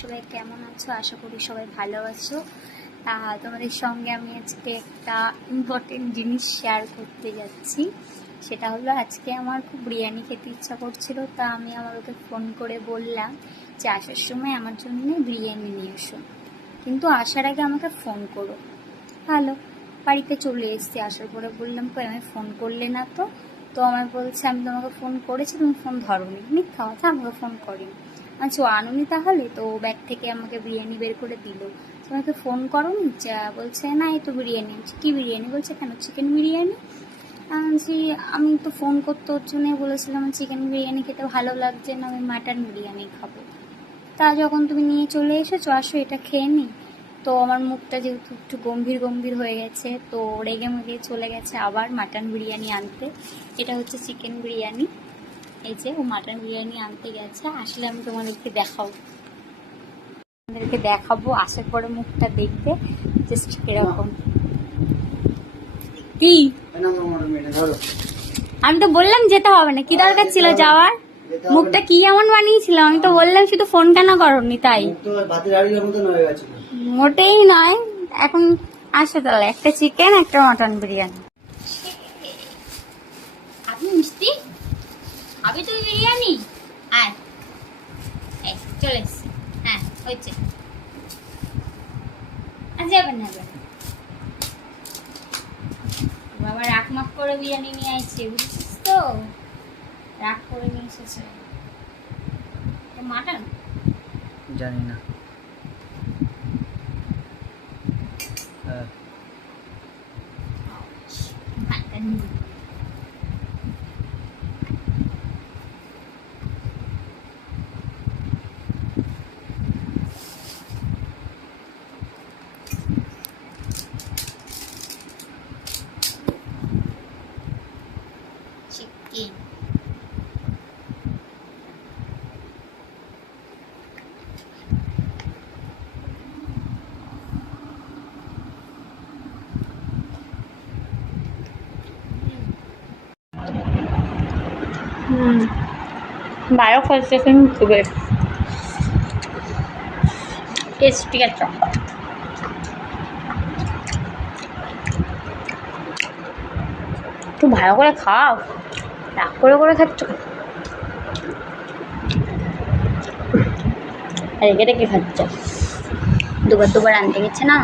সবাই কেমন আছো? আশা করি সবাই ভালো আছো। তোমাদের সঙ্গে আমি আজকে একটা ইম্পর্টেন্ট জিনিস শেয়ার করতে যাচ্ছি। সেটা হলো, আজকে আমার খুব বিরিয়ানি খেতে ইচ্ছা করছিল। তা আমি আমার ওকে ফোন করে বললাম যে আসার সময় আমার জন্য বিরিয়ানি নিয়ে এসো, কিন্তু আসার আগে আমাকে ফোন করো। ভালো, বাড়িতে চলে এসেছি। আসার পরে বললাম কই আমি ফোন করলে না তো। তো আমায় বলছে আমি তোমাকে ফোন করেছি, তুমি ফোন ধরোনি। মিথ্যা কথা, আমাকে ফোন করিনি। আচ্ছা আনুনি তাহলে? তো ব্যাগ থেকে আমাকে বিরিয়ানি বের করে দিল। তোমাকে ফোন করোনি? বলছে না, এই তো বিরিয়ানি। কী বিরিয়ানি? বলছে কেন, চিকেন বিরিয়ানি। জি, আমি তো ফোন করতে ওর জন্যই বলেছিলাম চিকেন বিরিয়ানি খেতে ভালো লাগছে না, আমি মাটন বিরিয়ানি খাবো। তা যখন তুমি নিয়ে চলে এসেছো, আসো এটা খেয়ে নি। তো আমার মুখটা যেহেতু একটু গম্ভীর গম্ভীর হয়ে গেছে, তো রেগে মেগে চলে গেছে আবার মাটন বিরিয়ানি আনতে। এটা হচ্ছে চিকেন বিরিয়ানি। এই যে ও মাটন বিরিয়ানি আনতে গেছে। আসলে আমি তোমাদেরকে দেখাবো আসার পরে মুখটা দেখবে জাস্ট এরকম। কি আমি তো বললাম যেতে হবে না, কি দরকার ছিল যাওয়ার? মুখটা কি এমন বানিয়েছিল? আমি তো বললাম শুধু ফোন কেন করনি, তাই মোটেই নয়। এখন আসো তাহলে, একটা চিকেন একটা মটন বিরিয়ানি। আপনি মিষ্টি খাবি তুই বিরিয়ানি? আয়, চলে এসছি। হ্যাঁ হয়েছে, আর যাবেন না বাবা, রাগ মাখ করে বিরিয়ানি নিয়ে আসছে, বুঝছিস তো? রাগ করে নিয়ে এসেছে। মাটন জানি না। চিকেন ভালো করছে কিন্তু বেশ টেস্টি আছে। একটু ভালো করে খাও, রাগ করে করে খাচ্ছ। রেখে রেখে খাচ্ছ, দুবার দুবার আনতে গেছে না।